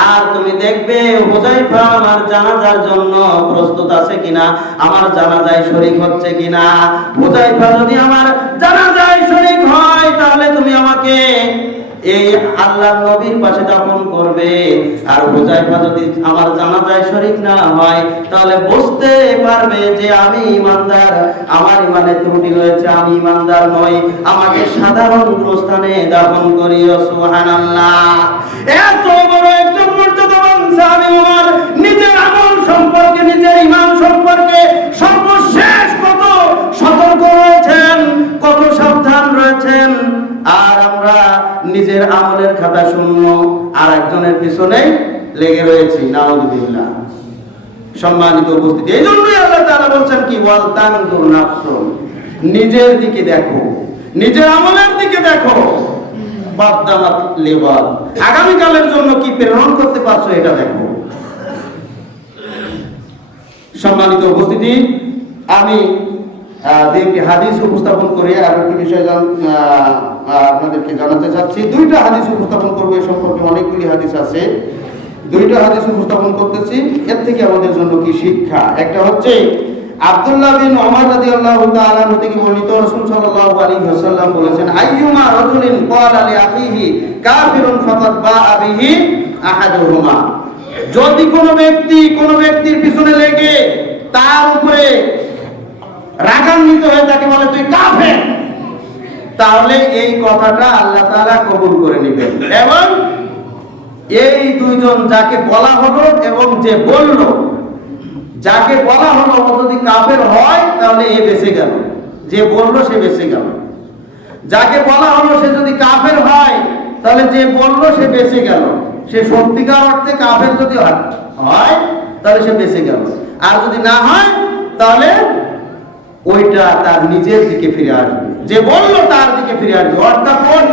আর তুমি দেখবে হুযায়ফা আমার জানাজার জন্য প্রস্তুত আছে কিনা, আমার জানাজায় শরীক হচ্ছে কিনা। হুযায়ফা যদি আমার জানাজায় শরীক হয় তাহলে তুমি আমাকে এই আল্লাহর নবীর পাশে দাফন করবে, আর হুযায়ফা যদি আমার জানাজায় শরীক না হয় তাহলে বুঝতে পারবে যে আমি ঈমানদার, আমার ঈমানে ত্রুটি রয়েছে, আমি ঈমানদার নই, আমাকে সাধারণ স্থানে দাফন করিও। সুবহানাল্লাহ। এত বড় একজন মর্যাদাবান সাহাবী ওমর নিজের আমল সম্পর্কে, নিজের ঈমান সম্পর্কে সর্বশেষ কত সতর্ক রয়েছেন, কত সাবধান রয়েছেন, আর আমরা নিজের আমলের খাতা শূন্য আর একজনের পিছনে লেগে রয়েছি। নাউযুবিল্লাহ। সম্মানিত উপস্থিতি, এই জন্যই আল্লাহ তাআলা বলছেন কি, ওয়াল তানজুর নাফসুন, নিজের দিকে দেখো, নিজের আমলের দিকে দেখো, বাদদামাত লিগাদ, আগামী কালের জন্য কি প্রেরণ করতে পারছো এটা দেখো। সম্মানিত উপস্থিতি, আমি একটি হাদিস উপস্থাপন করে আর একটি বিষয় আপনাদেরকে জানাতে চাচ্ছি। দুইটা হাদিস উপস্থাপন করবো, এ সম্পর্কে অনেকগুলি হাদিস আছে, দুইটা হাদিস উপস্থাপন করতেছি। এর থেকে আমাদের জন্য কি শিক্ষা? একটা হচ্ছে আব্দুল্লাহ বিন ওমর রাদিয়াল্লাহু তাআলা থেকে বর্ণিত, রাসূল সাল্লাল্লাহু আলাইহি ওয়াসাল্লাম বলেছেন, আইয়ুমা রাজুলিন ক্বালা লি আখিহি কাফিরুন ফাকাদ বাআ বিহি আহাদুহুমা, যদি কোনো ব্যক্তির পিছনে লেগে তার উপরে রাগান্বিত হয়ে তাকে বলে তুই কাফের, তাহলে এই কথাটা আল্লাহ তাআলা কবুল করে নেবেন। এবং এই দুইজন যাকে বলা হলো এবং যে বলল, যাকে বলা হলো ও যদি কাফের হয় তাহলে এ বেঁচে গেল, যে বলল সে বেঁচে গেল। যাকে বলা হলো সে যদি কাফের হয় তাহলে যে বলল সে বেঁচে গেল, সে সত্যিকার অর্থে কাফের যদি হয় তাহলে সে বেঁচে গেল, আর যদি না হয় তাহলে ওইটা তার নিজের দিকে ফিরে আসবে, যে বলল তার দিকে ফিরে আসবে, অর্থাৎ ওর